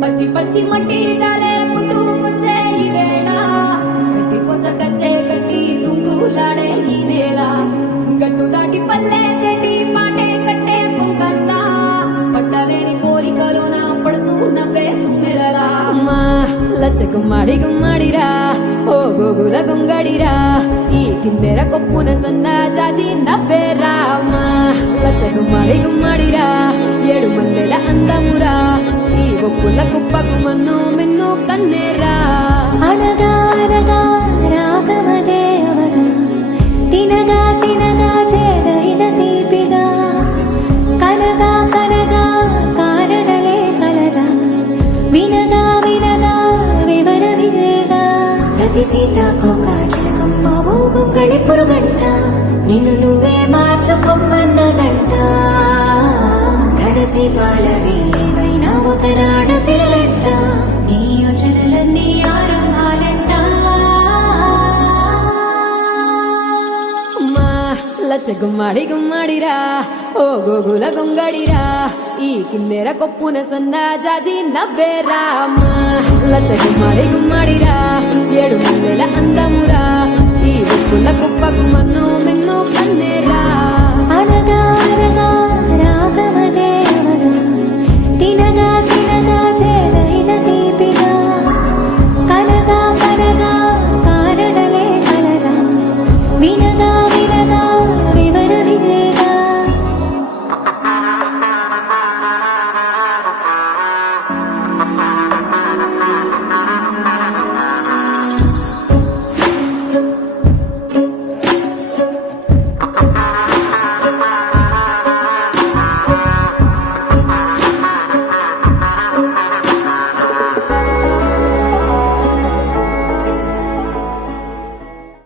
పచ్చి పచ్చి మట్టి జాలే పుట్టుకొచ్చే ఈ వేళ గట్టి పొచ్చకచ్చే గట్టి తుంగులాడే ఈ నేల గట్టు దాటి పల్లె తెటి పాటే కట్టే పొంకల్లా పట్టలేని కోరికలు నా పడుతున్న తుమ్మెదలా అమ్మా లచ్చ గుమ్మాడి గుమ్మాడిరా ఓ గోగుల గుంగడిరా ఈ కిందెర కొప్పున సన్న జాజి నవ్వేరా అమ్మా లచ్చ గుమ్మాడి గుమ్మాడిరా ఏడు మల్లెల అందమురా ఈ ఒప్పుల కుప్పకు మన్ను మిన్ను కన్నేరా అనగా అనగా రాగమదే అవగా తినగా తినగా చేదైన తీపిగా కనగా కనగా కారణలే కలగా వినగా వినగా వివర విదేగా ప్రతి సీతాకోక చిలకమ్మ ఊగుంగళి పురుగంట నిన్ను నువ్వే మార్చుకొమ్మన్నదంట ధనసి పాలవి ఏవైనా ఒక రాడసిలంట నీ యోచనలన్నీ ఆరంభాలంట అమ్మా లచ్చ గుమ్మాడి గుమ్మాడిరా ఓ గోగుల గుంగడిరా ఈ కిందెర కొప్పున సన్న జాజి నవ్వేరా అమ్మా లచ్చ గుమ్మాడి గుమ్మాడిరా ఏడు మల్లెల అందమురా ఈ